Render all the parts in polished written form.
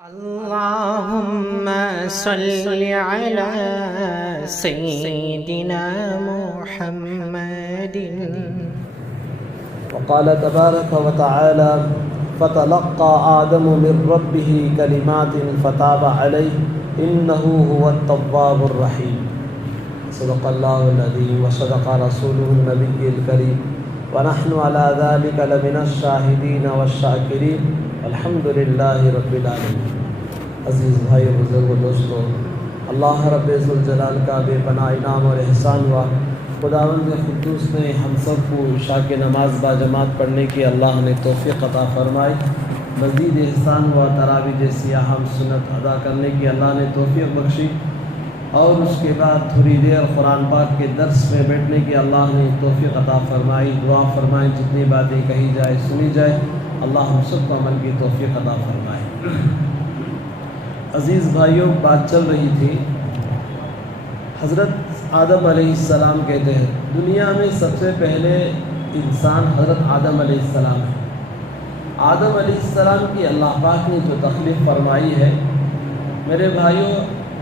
اللهم صل على سيدنا محمد. وقال تبارك وتعالى فتلقى آدم من ربه كلمات فتاب عليه إنه هو التواب الرحيم. صدق الله العظيم وصدق رسوله النبي الكريم ونحن على ذلك لمن الشاهدين والشاكرين الحمد لله رب العالمین. عزیز بھائی بزرگ و دوستو، اللہ رب ذوالجلال کا بے پناہ انعام اور احسان ہوا. خداوند قدوس نے ہم سب کو عشاء کی نماز با جماعت پڑھنے کی اللہ نے توفیق عطا فرمائی. مزید احسان ہوا تراویح جیسی اہم سنت ادا کرنے کی اللہ نے توفیق بخشی، اور اس کے بعد تھوڑی دیر قرآن پاک کے درس میں بیٹھنے کی اللہ نے توفیق عطا فرمائی. دعا فرمائیں جتنی باتیں کہی جائے سنی جائے، اللہ ہم سب کو عمل کی توفیق عطا فرمائے. عزیز بھائیوں، بات چل رہی تھی، حضرت آدم علیہ السلام کہتے ہیں دنیا میں سب سے پہلے انسان حضرت آدم علیہ السلام ہے. آدم علیہ السلام کی اللہ پاک نے جو تخلیق فرمائی ہے، میرے بھائیوں،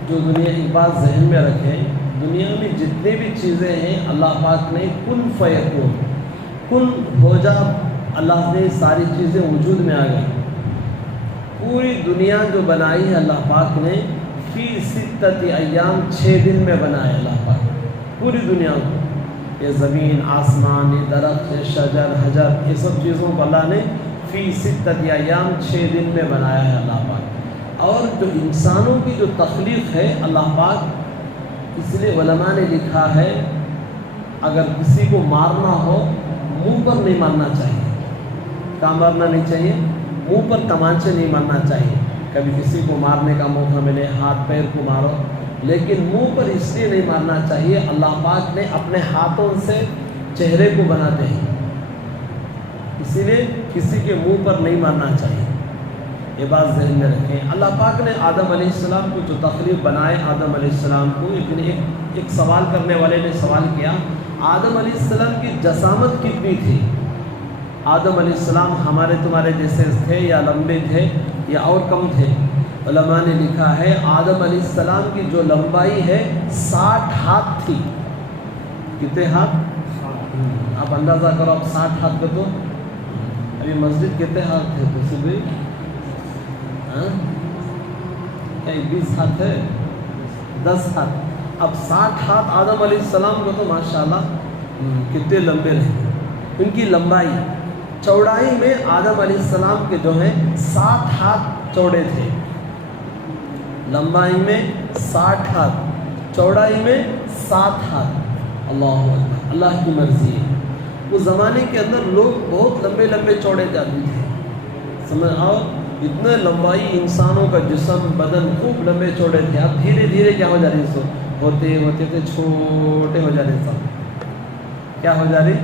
جو دنیا ایک بات ذہن میں رکھیں، دنیا میں جتنے بھی چیزیں ہیں اللہ پاک نے کن فیکون، کن ہو جا، اللہ نے ساری چیزیں وجود میں آ گئی. پوری دنیا جو بنائی ہے اللہ پاک نے فی ستۃ ایام، 6 دن میں بنایا اللہ پاک پوری دنیا کو. یہ زمین، آسمان، یہ درخت، یہ شجر، حجر، یہ سب چیزوں کو اللہ نے فی ستۃ ایام 6 دن میں بنایا ہے اللہ پاک. اور جو انسانوں کی جو تخلیق ہے اللہ پاک، اس لیے علماء نے لکھا ہے اگر کسی کو مارنا ہو منہ پر نہیں مارنا چاہیے. کہاں مارنا نہیں چاہیے؟ منہ پر تمانچے نہیں مارنا چاہیے. کبھی کسی کو مارنے کا موقع ملے ہاتھ پیر کو مارو، لیکن منہ پر اس لیے نہیں مارنا چاہیے، اللہ پاک نے اپنے ہاتھوں سے چہرے کو بناتے ہیں، اسی لیے کسی کے منہ پر نہیں مارنا چاہیے. یہ بات ذہن میں رکھیں. اللہ پاک نے آدم علیہ السلام کو جو تخلیق بنائے، آدم علیہ السلام کو ایک سوال کرنے والے نے سوال کیا، آدم علیہ السلام کی جسامت کتنی تھی؟ آدم علیہ السلام ہمارے تمہارے جیسے تھے یا لمبے تھے یا اور کم تھے؟ علماء نے لکھا ہے آدم علیہ السلام کی جو لمبائی ہے 60 ہاتھ تھی. کتنے ہاتھ؟ آپ اندازہ کرو، آپ 60 ہاتھ کر دو. ابھی مسجد کتنے ہاتھ تھے تو صبح؟ کیا 20 ہاتھ ہے؟ 10 ہاتھ. اب 60 ہاتھ آدم علیہ السلام کو تو ماشاءاللہ کتنے لمبے رہے. ان کی لمبائی، چوڑائی میں آدم علیہ السلام کے جو ہیں 60 ہاتھ چوڑے تھے. لمبائی میں 60 ہاتھ، چوڑائی میں 7 ہاتھ. اللہ اکبر، اللہ کی مرضی ہے. اس زمانے کے اندر لوگ بہت لمبے لمبے چوڑے جاتے تھے، سمجھ آؤ. اتنے لمبائی انسانوں کا جسم، بدن خوب لمبے چوڑے تھے. اب دھیرے دھیرے کیا ہو جا رہی ہے، ہوتے ہوتے تھے چھوٹے ہو جا رہے. سب کیا ہو جا رہی؟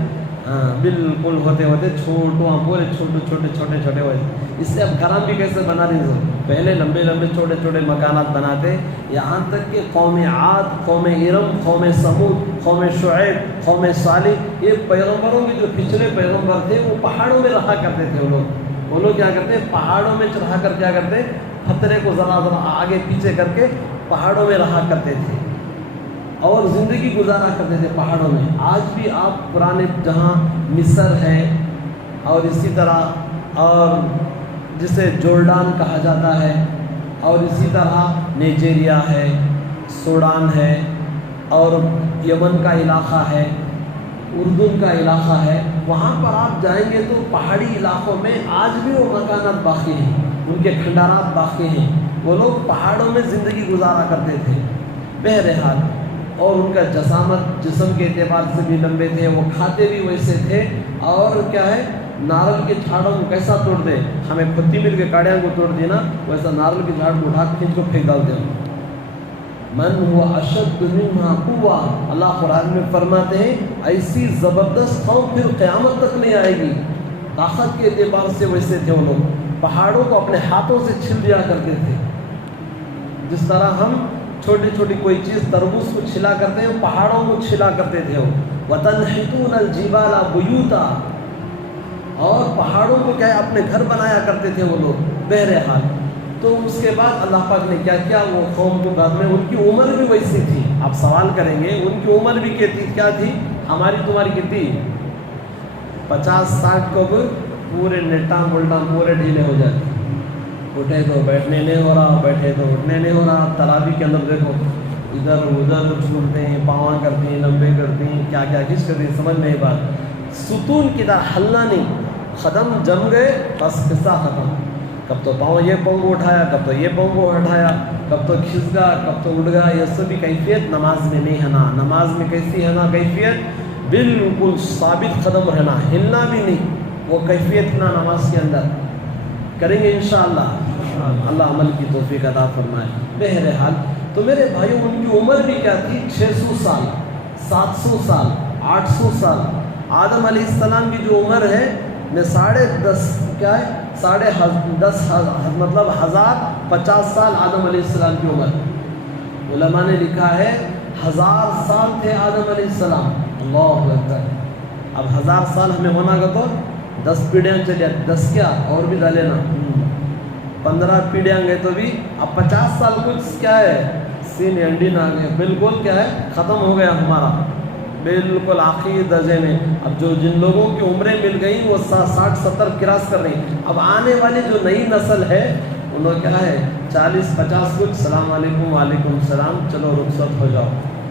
بالکل ہوتے ہوتے چھوٹوں، پورے چھوٹے چھوٹے چھوٹے چھوٹے ہوئے. اس سے اب گھر بھی کیسے بنا رہی ہیں؟ پہلے لمبے لمبے چھوٹے چھوٹے مکانات بناتے، یہاں تک کہ قوم عاد، قوم ارم، قوم سمود، قوم شعیب، قوم صالح، یہ پیغمبروں کے جو پچھلے پیغمبر تھے وہ پہاڑوں میں رہا کرتے تھے. وہ لوگ کیا کرتے؟ پہاڑوں میں چڑھا کر کیا کرتے؟ پتھرے کو ذرا ذرا آگے پیچھے کر کے پہاڑوں میں رہا کرتے تھے اور زندگی گزارا کرتے تھے پہاڑوں میں. آج بھی آپ پرانے جہاں مصر ہے، اور اسی طرح اور جسے جورڈان کہا جاتا ہے، اور اسی طرح نائجیریا ہے، سوڈان ہے، اور یمن کا علاقہ ہے، اردن کا علاقہ ہے، وہاں پر آپ جائیں گے تو پہاڑی علاقوں میں آج بھی وہ مکانات باقی ہیں، ان کے کھنڈارات باقی ہیں. وہ لوگ پہاڑوں میں زندگی گزارا کرتے تھے. بہرحال، اور ان کا جسامت جسم کے اعتبار سے بھی لمبے تھے، وہ کھاتے بھی ویسے تھے. اور کیا ہے، نارل کے جھاڑوں کو کیسا توڑ دے، ہمیں پتی مل کے کاڑیاں کو توڑ دینا، ویسا نارل کے جھاڑ کو اٹھا کھینچ کو پھینک ڈال دیں. من هو اشد منها قوہ، اللہ قرآن میں فرماتے ہیں ایسی زبردست قوم پھر قیامت تک نہیں آئے گی. طاقت کے اعتبار سے ویسے تھے وہ لوگ. پہاڑوں کو اپنے ہاتھوں سے چھل دیا کرتے تھے. جس طرح ہم چھوٹی چھوٹی کوئی چیز تربوز کو چھلا کرتے ہیں، پہاڑوں کو چھلا کرتے تھے. وَتَنْحِتُونَ الْجِبَالَ بُيُوتًا، اور پہاڑوں کو کیا اپنے گھر بنایا کرتے تھے وہ لوگ. بہرحال تو اس کے بعد اللہ پاک نے کیا کیا، وہ قوم کو بعد میں ان کی عمر بھی ویسی تھی. آپ سوال کریں گے ان کی عمر بھی کیا تھی، ہماری تمہاری کتنی، 50-60 کو پورے نٹا ملٹا پورے ڈھیلے ہو جاتے، اٹھے تو بیٹھنے نہیں ہو رہا، بیٹھے تو اٹھنے نہیں ہو رہا. تراویح کے اندر دیکھو ادھر ادھر چھوڑتے ہیں، پاواں کرتے ہیں، لمبے کرتے ہیں، کیا کیا کچھ کرتے ہیں، سمجھ نہیں بات. ستون کی طرح ہلنا نہیں، قدم جم گئے بس قصہ ختم. کب تو پاؤں یہ پاؤں کو اٹھایا، کب تو یہ پاؤں کو ہٹایا، کب تو کھس گیا، کب تو اٹھ گیا. یہ سب بھی کیفیت نماز میں نہیں ہے نا. نماز میں کیسی ہے نا کیفیت، بالکل ثابت قدم رہنا، ہلنا بھی نہیں. وہ کیفیت نا نماز کے اندر کریں گے انشاءاللہ. اللہ عمل کی توفیق عطا فرمائے. بہرحال تو میرے بھائیوں ان کی عمر بھی کیا تھی، 600 سال، 700 سال، 800 سال. آدم علیہ السلام کی جو عمر ہے میں 10.5 کیا ہے، 10.5 مطلب 1050 سال آدم علیہ السلام کی عمر. علماء نے لکھا ہے 1000 سال تھے آدم علیہ السلام. اللہ اکبر. اب 1000 سال ہمیں ہونا گا تو 10 پیڑھیاں چلے، 10 کیا اور بھی ڈالے نا، 15 پیڑھیاں گئے تو بھی اب 50 سال کچھ کیا ہے، سین انڈی نہ گئے، بالکل کیا ہے ختم ہو گیا ہمارا، بالکل آخری درجے میں. اب جن لوگوں کی عمریں مل گئی وہ 60-70 کراس کر رہی. اب آنے والی جو نئی نسل ہے انہوں کیا ہے 40-50 کچھ، السلام علیکم وعلیکم السلام، چلو رخصت ہو جاؤ.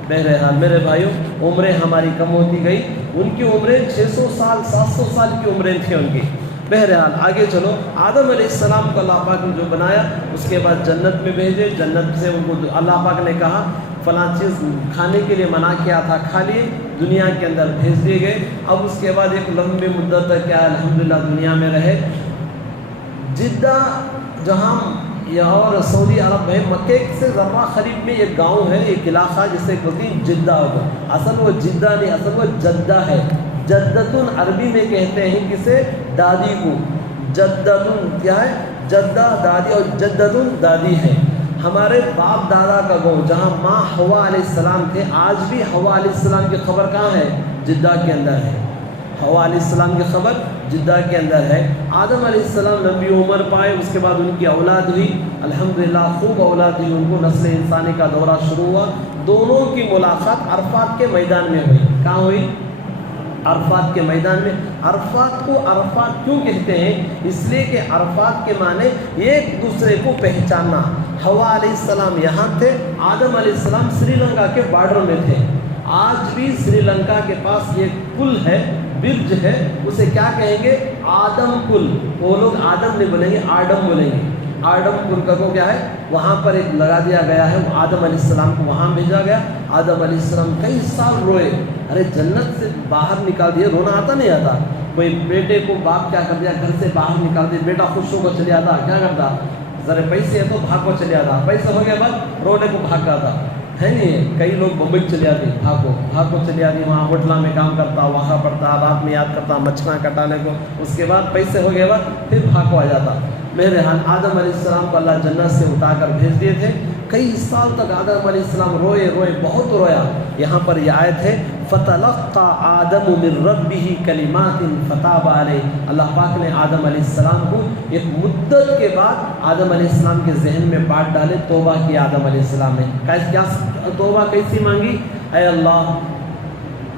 بہرحال میرے بھائیوں عمریں ہماری کم ہوتی گئی. ان کی عمریں 600 سال 700 سال کی عمریں تھیں ان کی. بہرحال آگے چلو. آدم علیہ السلام کو اللہ پاک نے جو بنایا اس کے بعد جنت میں بھیجے. جنت سے ان کو اللہ پاک نے کہا فلاں چیز کھانے کے لیے منع کیا تھا، کھا لیے، دنیا کے اندر بھیج دیے گئے. اب اس کے بعد ایک لمبی مدت تک کیا الحمدللہ دنیا میں رہے. جدہ جہاں اور سعودی عرب ہے، مکے سے ذرا قریب میں ایک گاؤں ہے، ایک علاقہ جسے کہتے ہیں جدہ. اصل وہ جدہ نہیں، اصل وہ جدہ ہے. جدتن عربی میں کہتے ہیں کسے، دادی کو. جدتن کیا ہے، جدہ دادی، اور جدتن دادی ہے. ہمارے باپ دادا کا گاؤں جہاں ماں حوا علیہ السلام تھے، آج بھی حوا علیہ السلام کی خبر کہاں ہے، جدہ کے اندر ہے. حوا علیہ السلام کی خبر جدہ کے اندر ہے. آدم علیہ السلام لمبی عمر پائے، اس کے بعد ان کی اولاد ہوئی، الحمدللہ خوب اولاد ہوئی. ان کو نسل انسانی کا دورہ شروع ہوا. دونوں کی ملاقات عرفات کے میدان میں ہوئی. کہاں ہوئی، عرفات کے میدان میں. عرفات کو عرفات کیوں کہتے ہیں، اس لیے کہ عرفات کے معنی ایک دوسرے کو پہچاننا. حوا علیہ السلام یہاں تھے، آدم علیہ السلام سری لنکا کے بارڈر میں تھے. آج بھی سری لنکا کے پاس ایک پل ہے، برج ہے، اسے کیا کہیں گے، آدم پل. وہ لوگ آدم نہیں بولیں گے، آڈم بولیں گے. آڈم پل کا کو کیا ہے، وہاں پر ایک لگا دیا گیا ہے. آدم علیہ السلام کو وہاں بھیجا گیا. آدم علیہ السلام کئی سال روئے. ارے جنت سے باہر نکال دیا، رونا آتا نہیں آتا. کوئی بیٹے کو باپ کیا کر دیا، گھر سے باہر نکال دیا، بیٹا خوش ہو کر چلے آتا، کیا کرتا، ذرا پیسے ہے تو بھاگ کو چلے آتا، پیسے ہو گیا بعد رونے کو بھاگ جاتا ہے. نہیں، کئی لوگ بمبئی چلے آتے، بھاگ کو چلے آتی، وہاں ہوٹل میں کام کرتا، وہاں پڑھتا، رات میں یاد کرتا مچھلیاں کٹانے کو، اس کے بعد پیسے ہو گئے بعد پھر بھاگ کو آ جاتا. میرے آدم علیہ السلام کو اللہ جنت سے اٹھا کر بھیج دیے تھے. کئی سال تک آدم علیہ السلام روئے، بہت رویا. یہاں پر یہ آیت ہے فَتَلَقَّى آدَمُ مِن رَبِّهِ كَلِمَاتٍ فَتَابَ عَلَيْهِ. اللہ پاک نے آدم علیہ السلام کو ایک مدت کے بعد آدم علیہ السلام کے ذہن میں بات ڈالے. توبہ کی آدم علیہ السلام نے. کیا توبہ کیسی مانگی، اے اللہ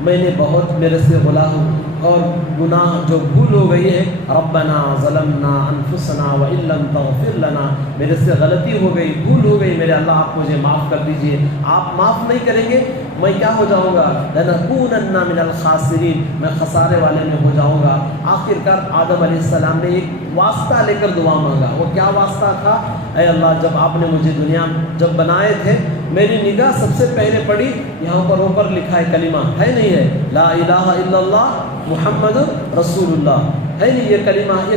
میں نے بہت میرے سے غلط اور گناہ جو بھول ہو گئی ہے، ربنا ظلمنا انفسنا وان لم تغفر لنا، میرے سے غلطی ہو گئی، بھول ہو گئی، میرے اللہ آپ مجھے معاف کر دیجئے. آپ معاف نہیں کریں گے میں کیا ہو جاؤں گا، لنکونن من الخاسرین، میں خسارے والے میں ہو جاؤں گا. آخر کار آدم علیہ السلام نے ایک واسطہ لے کر دعا مانگا. وہ کیا واسطہ تھا، اے اللہ جب آپ نے مجھے دنیا جب بنائے تھے، میری نگاہ سب سے پہلے پڑی، یہاں پر اوپر لکھا ہے کلمہ ہے نہیں ہے، لا الہ الا اللہ محمد رسول اللہ ہے نہیں. یہ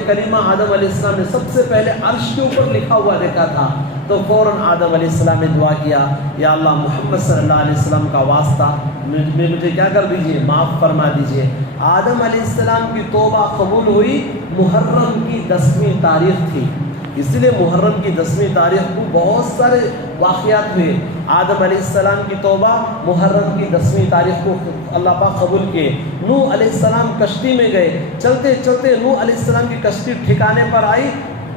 کلمہ آدم علیہ السلام نے سب سے پہلے عرش کے اوپر لکھا ہوا دیکھا تھا. تو فوراً آدم علیہ السلام نے دعا کیا، یا اللہ محمد صلی اللہ علیہ وسلم کا واسطہ مجھے کیا کر دیجئے، معاف فرما دیجئے. آدم علیہ السلام کی توبہ قبول ہوئی. محرم کی 10ویں تاریخ تھی، اس لیے محرم کی 10ویں تاریخ کو بہت سارے واقعات ہوئے. آدم علیہ السلام کی توبہ محرم کی 10ویں تاریخ کو اللہ پاک قبول کیے. نوح علیہ السلام کشتی میں گئے، چلتے چلتے نوح علیہ السلام کی کشتی ٹھکانے پر آئی.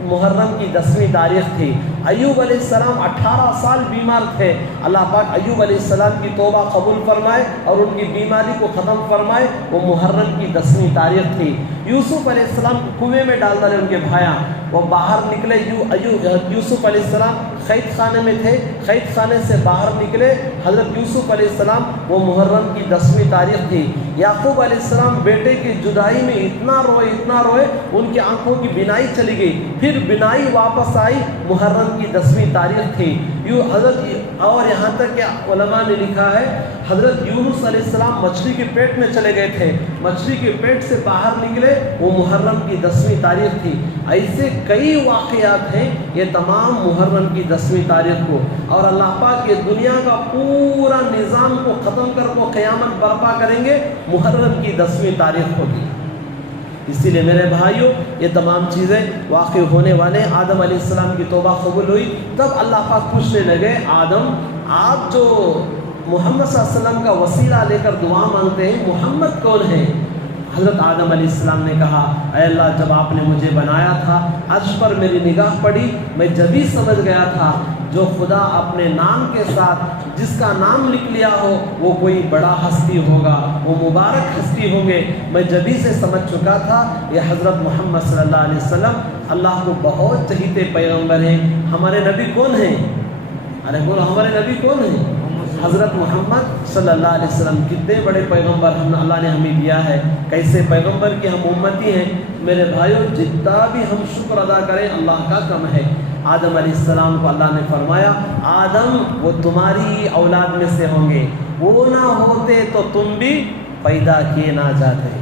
محرم کی 10ویں تاریخ تھی. ایوب علیہ السلام 18 سال بیمار تھے. اللہ پاک ایوب علیہ السلام کی توبہ قبول فرمائے اور ان کی بیماری کو ختم فرمائے. وہ محرم کی 10ویں تاریخ تھی. یوسف علیہ السلام کو کنویں میں ڈال ڈالے ان کے بھائیاں. وہ باہر نکلے. یوسف علیہ السلام قید خانے میں تھے. قید خانے سے باہر نکلے حضرت یوسف علیہ السلام. وہ محرم کی 10ویں تاریخ تھی. یعقوب علیہ السلام بیٹے کی جدائی میں اتنا روئے ان کی آنکھوں کی بینائی چلی گئی. پھر بینائی واپس آئی. محرم کی 10ویں تاریخ تھی. اور یہاں تک کہ علماء نے لکھا ہے حضرت یونس علیہ السلام مچھلی کے پیٹ میں چلے گئے تھے. مچھلی کے پیٹ سے باہر نکلے. وہ محرم کی 10ویں تاریخ تھی. ایسے کئی واقعات ہیں. یہ تمام محرم کی 10ویں تاریخ کو. اور اللہ پاک یہ دنیا کا پورا نظام کو ختم کر کو قیامت برپا کریں گے محرم کی 10ویں تاریخ کو بھی. اسی لیے میرے بھائیوں یہ تمام چیزیں واقع ہونے والے. آدم علیہ السلام کی توبہ قبول ہوئی. تب اللہ پاک پوچھنے لگے آدم آپ جو محمد صلی اللہ علیہ وسلم کا وسیلہ لے کر دعا مانگتے ہیں محمد کون ہے؟ حضرت آدم علیہ السلام نے کہا اے اللہ جب آپ نے مجھے بنایا تھا عرش پر میری نگاہ پڑی میں جب ہی سمجھ گیا تھا جو خدا اپنے نام کے ساتھ جس کا نام لکھ لیا ہو وہ کوئی بڑا ہستی ہوگا, وہ مبارک ہستی ہوں گے. میں جبھی سے سمجھ چکا تھا یہ حضرت محمد صلی اللہ علیہ وسلم اللہ کو بہت چہیتے پیغمبر ہیں. ہمارے نبی کون ہیں؟ ارے بولو ہمارے نبی کون ہیں؟ حضرت محمد صلی اللہ علیہ وسلم. کتنے بڑے پیغمبر اللہ نے ہمیں دیا ہے. کیسے پیغمبر کی ہم امتی ہیں. میرے بھائیوں جتنا بھی ہم شکر ادا کریں اللہ کا کم ہے. آدم علیہ السلام کو اللہ نے فرمایا آدم وہ تمہاری اولاد میں سے ہوں گے, وہ نہ ہوتے تو تم بھی پیدا کیے نہ جاتے.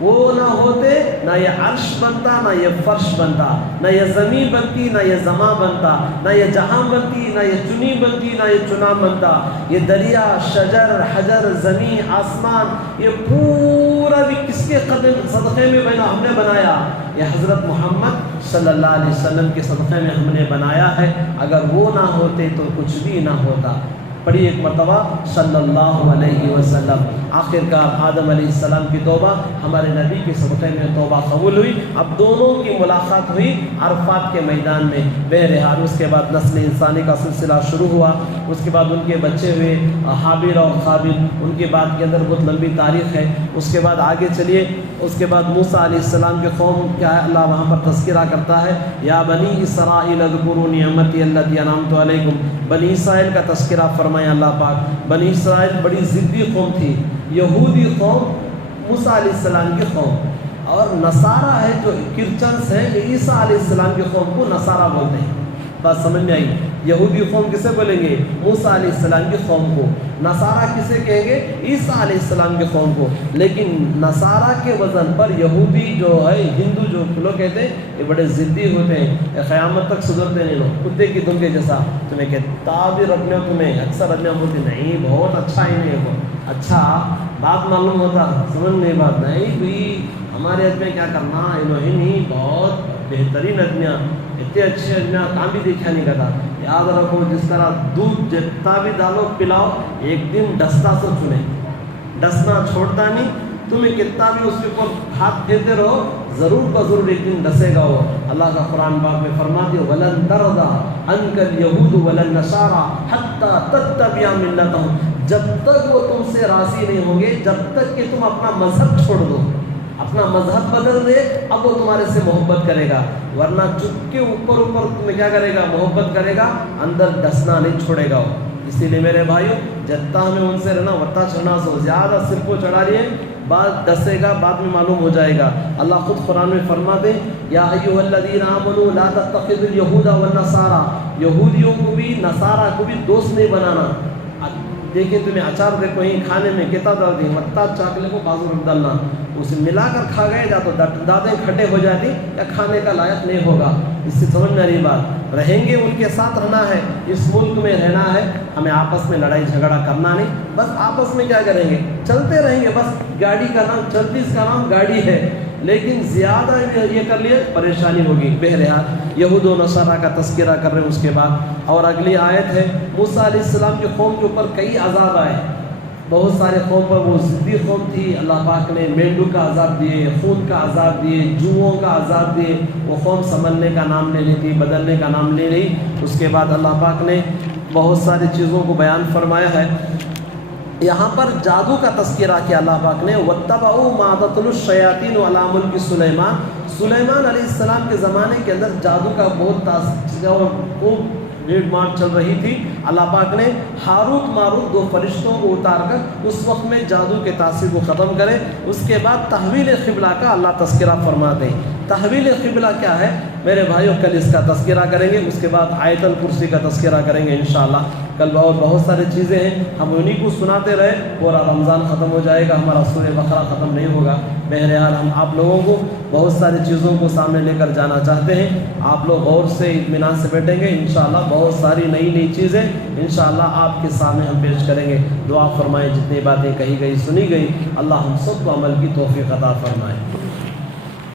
وہ نہ ہوتے نہ یہ عرش بنتا نہ یہ فرش بنتا, نہ یہ زمین بنتی نہ یہ زماں بنتا, نہ یہ جہاں بنتی نہ یہ چنی بنتی نہ یہ چنا بنتا. یہ دریا شجر حجر زمین آسمان یہ پورا بھی کس کے قدم صدقے میں بنا ہم نے بنایا؟ یہ حضرت محمد صلی اللہ علیہ وسلم کے صدقے میں ہم نے بنایا ہے. اگر وہ نہ ہوتے تو کچھ بھی نہ ہوتا. پڑھی ایک مرتبہ صلی اللہ علیہ وسلم. آخرکار آدم علیہ السلام کی توبہ ہمارے نبی کے صدقے میں توبہ قبول ہوئی. اب دونوں کی ملاقات ہوئی عرفات کے میدان میں. بہرحال اس کے بعد نسل انسانی کا سلسلہ شروع ہوا. اس کے بعد ان کے بچے ہوئے حابیل اور قابیل. ان کے بعد کے اندر بہت لمبی تاریخ ہے. اس کے بعد آگے چلیے. اس کے بعد موسیٰ علیہ السلام کے قوم کیا ہے اللہ وہاں پر تذکرہ کرتا ہے یا بنی اسرائیل اذکروا نعمتی التی انعمت علیکم. بنی اسرائیل کا تذکرہ فرمایا اللہ پاک. بنی اسرائیل بڑی ضدی قوم تھی. یہودی قوم موسیٰ علیہ السلام کی قوم, اور نصارہ ہے جو کرسچنس ہیں یہ عیسیٰ علیہ السلام کی قوم کو نصارہ بولتے ہیں. بات سمجھ میں آئی؟ یہودی قوم کسے بولیں گے؟ موسیٰ علیہ السلام کی قوم کو. نصارہ کسے کہیں گے؟ عیسیٰ علیہ السلام کی قوم کو. لیکن نصارہ کے وزن پر یہودی جو ہے ہندو جو لوگ کہتے ہیں یہ بڑے ضدی ہوتے ہیں. قیامت تک سدھرتے نہیں لوگ, کتے کی دم کے جیسا. تمہیں کتاب بھی رکھنے ہو تمہیں اکثر رکھنے بولتے نہیں بہت اچھا ہی نہیں ہے. اچھا بات معلوم ہوتا سمجھ نہیں بات نہیں کوئی ہمارے آدمی کیا کرنا انہوں ہی بہت بہترین آدمیاں اتنے اچھے آدمیاں کام بھی دیکھا نہیں کرتا. یاد رکھو جس طرح دودھ جتنا بھی ڈالو پلاؤ ایک دن ڈستا سے چنے, ڈسنا چھوڑتا نہیں. تمہیں کتنا بھی اس کے اوپر ہاتھ پھیرتے رہو ضرور کا ضرور ایک دن ڈسے گا وہ. اللہ کا قرآن پاک میں فرماتے ہو وَلَن تَرْضَىٰ عَنْكَ الْيَهُودُ وَلَا النَّصَارَىٰ حَتَّىٰ تَتَّبِعَ مِلَّتَهُمْ. جب تک وہ تم سے راضی نہیں ہوں گے جب تک کہ تم اپنا مذہب چھوڑ دو, اپنا مذہب بدل دے اب وہ تمہارے سے محبت کرے گا. ورنہ چپ کے اوپر تمہیں کیا کرے گا؟ محبت کرے گا, اندر ڈسنا نہیں چھوڑے گا وہ. اسی لیے میرے بھائیوں جتنا ہمیں ان سے رہنا وتا چڑھنا سو زیادہ سر کو چڑھا لیے بات ڈسے گا بعد میں معلوم ہو جائے گا. اللہ خود قرآن میں فرما دے یا ایھا الذین آمنوا لا تتخذوا اليہود والنصارى. یہودیوں کو بھی نصارہ کو بھی دوست نہیں بنانا. دیکھیں تمہیں اچار دے کہیں کھانے میں کتا ڈال دی متا چاکلے کو بازو رکھ ڈالنا, اسے ملا کر کھا گئے یا تو دادیں کھٹے ہو جاتی یا کھانے کا لائق نہیں ہوگا. اس سے سمجھ میں رہی بات. رہیں گے ان کے ساتھ رہنا ہے, اس ملک میں رہنا ہے, ہمیں آپس میں لڑائی جھگڑا کرنا نہیں. بس آپس میں کیا کریں گے؟ چلتے رہیں گے. بس گاڑی کا نام چلتی اس کا نام گاڑی ہے, لیکن زیادہ یہ کر لیے پریشانی ہوگی. بہرحال یہود و نصارہ کا تذکرہ کر رہے ہیں. اس کے بعد اور اگلی آیت ہے موسیٰ علیہ السلام کے قوم کے اوپر کئی عذاب آئے. بہت سارے قوم پر وہ ضدی قوم تھی، اللہ پاک نے مینڈو کا عذاب دیے، خون کا عذاب دیے، جوؤں کا عذاب دیے، وہ قوم سنبھلنے کا نام لے لیتی، بدلنے کا نام لے رہی۔ اس کے بعد اللہ پاک نے بہت ساری چیزوں کو بیان فرمایا ہے۔ یہاں پر جادو کا تذکرہ کیا اللہ پاک نے، وَاتَّبَعُوا مَا تَتْلُو الشَّيَاطِينُ عَلَىٰ مُلْكِ سُلَيْمَانَ۔ سلیمان علیہ السلام کے زمانے کے اندر جادو کا بہت تاثیر اور خوب بھیڑ مار چل رہی تھی۔ اللہ پاک نے ہاروت ماروت 2 فرشتوں کو اتار کر اس وقت میں جادو کے تاثیر کو ختم کرے۔ اس کے بعد تحویل قبلہ کا اللہ تذکرہ فرما دیں۔ تحویل قبلہ کیا ہے میرے بھائیوں؟ کل اس کا تذکرہ کریں گے، اس کے بعد آیت الکرسی کا تذکرہ کریں گے انشاءاللہ۔ کل اور بہت ساری چیزیں ہیں، ہم انہی کو سناتے رہے، پورا رمضان ختم ہو جائے گا، ہمارا سورہ بقرہ ختم نہیں ہوگا۔ بہرحال ہم آپ لوگوں کو بہت ساری چیزوں کو سامنے لے کر جانا چاہتے ہیں، آپ لوگ غور سے اطمینان سے بیٹھیں گے، انشاءاللہ بہت ساری نئی چیزیں انشاءاللہ آپ کے سامنے ہم پیش کریں گے۔ دعا فرمائیں، جتنی باتیں کہی گئی سنی گئی، اللہ ہم سب کو عمل کی توفیق عطا فرمائے۔